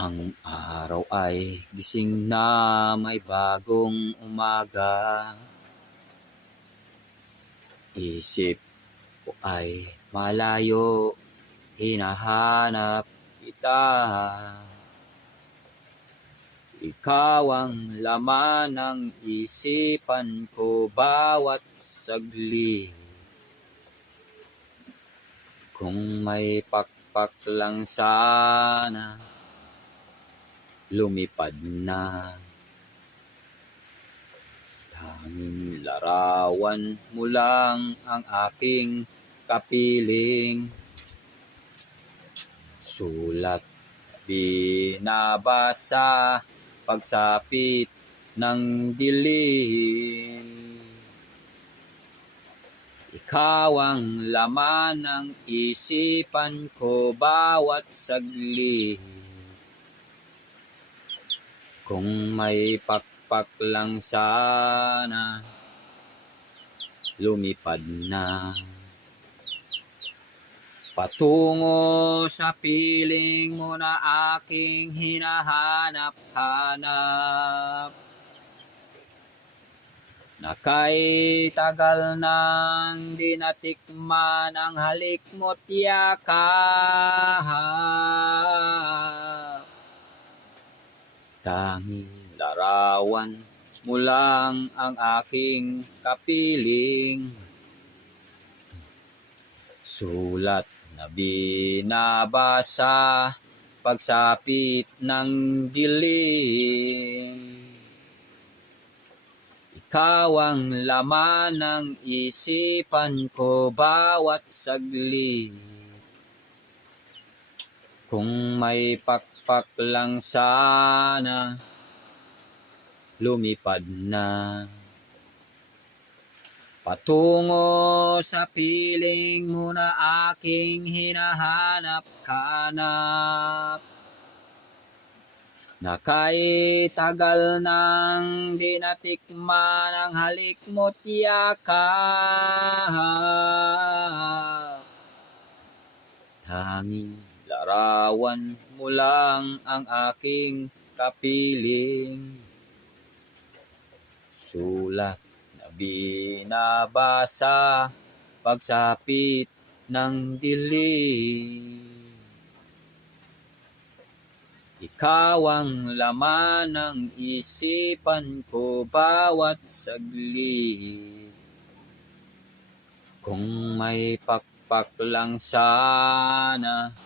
Ang araw ay gising na may bagong umaga. Isip ko ay malayo, hinahanap kita. Ikaw ang laman ng isipan ko bawat saglit. Kung may pakpak lang sana, lumipad na. Tanging larawan mo lang ang aking kapiling. Sulat binabasa pagsapit ng dilim. Ikaw ang laman ng isipan ko bawat saglit. Kung may pakpak lang sana, lumipad na. Patungo sa piling mo na aking hinahanap-hanap. Nakay tagal nang di natikman ang halik mo't yakap. Tanging larawan mo lang ang aking kapiling. Sulat na binabasa pagsapit ng dilim. Ikaw ang laman ng isipan ko bawat saglit. Kung may pakpak lang sana, lumipad na. Patungo sa piling mo na aking hinahanap-hanap. Nakay tagal nang di natikman ang halik mo't yakap. Tanging larawan mo lang ang aking kapiling. Sulat na binabasa pagsapit ng dilim. Ikaw ang laman ng isipan ko bawat saglit. Kung may pakpak lang sana,